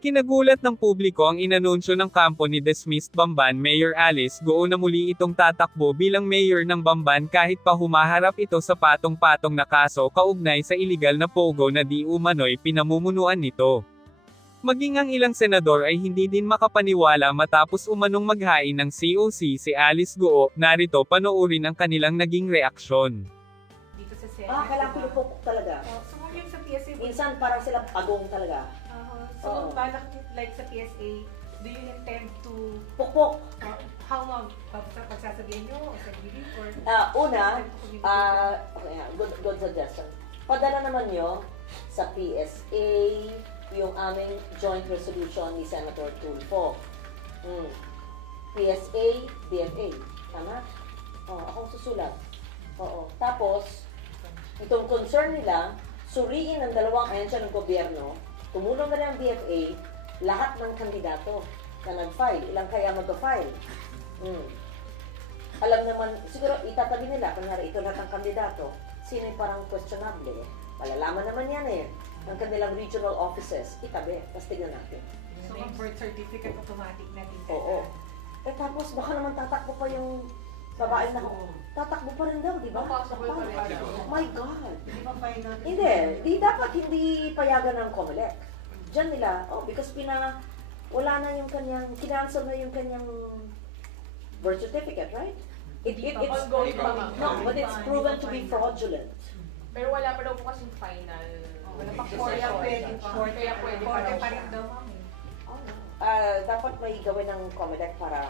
Ikinagulat ng publiko ang inanunsyo ng kampo ni dismissed Bamban Mayor Alice Goo na muli itong tatakbo bilang mayor ng Bamban kahit pa humaharap ito sa patong-patong na kaso kaugnay sa iligal na pogo na di umano'y pinamumunuan nito. Maging ang ilang senador ay hindi din makapaniwala matapos umanong maghain ng COC si Alice Goo, narito panoorin ang kanilang naging reaksyon. dito sa Senate. Ah, kailangan pinupukok talaga. Oh, so ngayon sa PSA, Minsan parang sila pagong talaga. Uh, so Oo. balak like sa PSA, do you intend to, Pukpok. uh, how pag- pagsasabihin nyo, o sa TV, or Ah, una, okay, yeah, good, good suggestion. Padala naman nyo sa PSA yung aming joint resolution ni Senator Tulfo. Hmm. PSA, DFA. Tama? Oh, akong susulat. Oo. Tapos, itong concern nila, suriin ng dalawang ahensya ng gobyerno, tumulong na lang ang DFA, lahat ng kandidato na nag-file. Ilang kaya mag-file? Hmm. Alam naman, siguro itatabi nila, kunyari ito lahat ng kandidato, sino yung parang questionable. Malalaman naman yan eh. Ang kanilang regional offices, itabi. Tapos tignan natin. so yung birth certificate automatic na din. Oo. Eh tapos baka naman tatakbo pa yung babae na tatakbo pa rin daw, di ba? Possible pa rin. Oh my God. Hindi ba final? Hindi, di dapat hindi payagan ng COMELEC. Diyan nila, oh, because pina, wala na yung kanyang, kinancel na yung kanyang birth certificate, right? It, it, it's, Ongoing pa no, but it's proven to be fraudulent. Pero wala pa daw po kasing final. Wala pa kaya pwede pa. Kaya pwede pa daw pa rin daw, ma'am. eh. Ah, dapat may gawin ng COMELEC para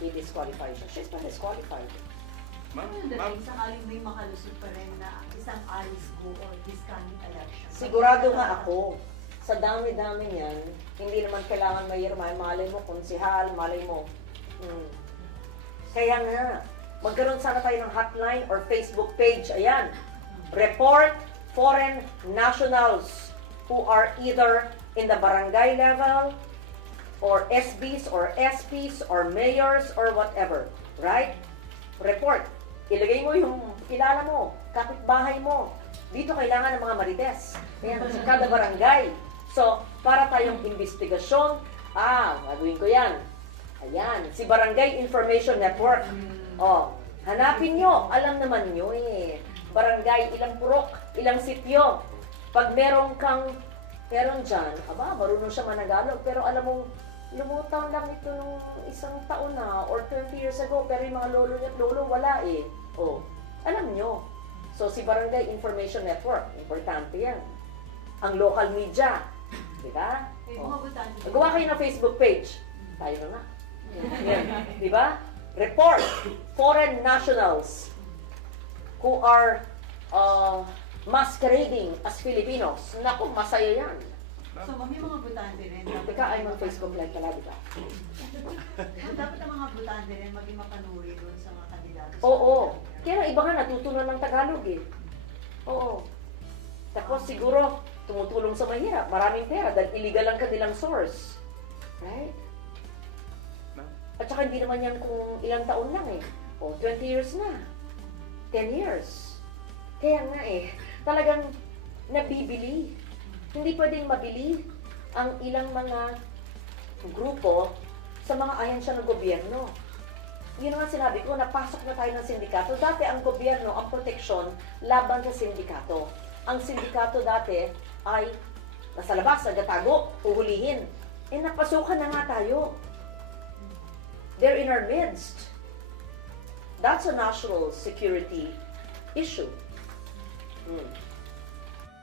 i-disqualify siya. She's not disqualified. Ma'am, ma'am, dating sakaling may makalusot pa rin na isang Alice Go or this coming election? Sigurado nga ako, sa dami-dami niyan, hindi naman kailangan mayor, may malay mo, konsihal, malay mo. Hmm. Kaya nga, magkaroon sana tayo ng hotline or Facebook page, ayan. Report foreign nationals who are either in the barangay level, or SBs, or SPs, or mayors, or whatever. Right? Report. Ilagay mo yung kilala mo, kapitbahay mo. Dito kailangan ng mga marites. Ayan, sa kada barangay. So, para tayong investigasyon, ah, gagawin ko yan. Ayan, si Barangay Information Network. Oh, hanapin nyo. Alam naman nyo eh. Barangay, ilang purok, ilang sityo. Pag meron kang, meron dyan, aba, marunong siya managalog. Pero alam mo, lumutang lang ito nung isang taon na or 20 years ago. Pero yung mga lolo niya at lolo, wala eh. Oh, alam nyo. So, si Barangay Information Network, importante yan. Ang local media, di ba? Oh. butante. Magawa kayo ng Facebook page. Tayo na nga. Yan. Di ba? Report foreign nationals who are uh, masquerading as Filipinos. Naku, masaya yan. So, may mga butante rin. dapat- Teka, ay mag Facebook live pala, di ba? Dapat ang mga butante rin maging mapanuri doon sa mga kandidato. Oo. election. Kaya iba nga natutunan ng Tagalog eh. Oo. Tapos siguro, tumutulong sa mahirap. Maraming pera dahil illegal ang kanilang source. Right? At saka hindi naman yan kung ilang taon lang eh. O, 20 years na. 10 years. Kaya nga eh, talagang nabibili. Hindi pwedeng mabili ang ilang mga grupo sa mga ahensya ng gobyerno. Yun nga sinabi ko, napasok na tayo ng sindikato. Dati ang gobyerno, ang proteksyon, laban sa sindikato. Ang sindikato dati ay nasa labas, nagatago, uhulihin. Eh, napasukan na nga tayo. They're in our midst. That's a national security issue. Hmm.